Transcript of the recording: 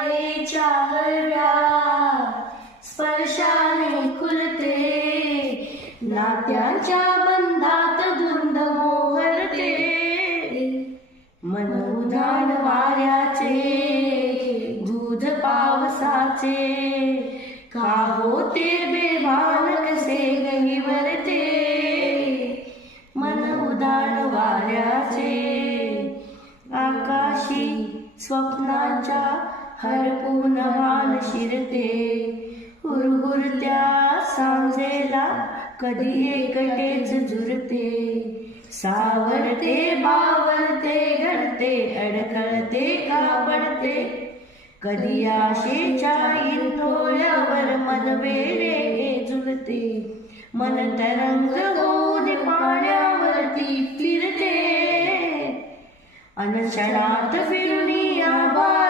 मायेच्या हळव्या स्पर्शाने खुलते, नात्याच्या बंधात धुंद मोहरते. मन उधाण वाऱ्याचे, दूध पावसाचे, का होते बेभान कसे गहिवरते. मन उधाण वाऱ्याचे, आकाशी स्वप्नांच्या हरपून वान शिरते. हुरहुरत्या सांजेला कधी एकटेच झुरते. सावरते बावरते घडते, अडखळते कापडते. कधी आशेच्या इंधोळ्यावर मन वेडे झुलते. मन तरंग होऊन पाण्यावरती फिरते. अनक्षणात फिरून आभाळ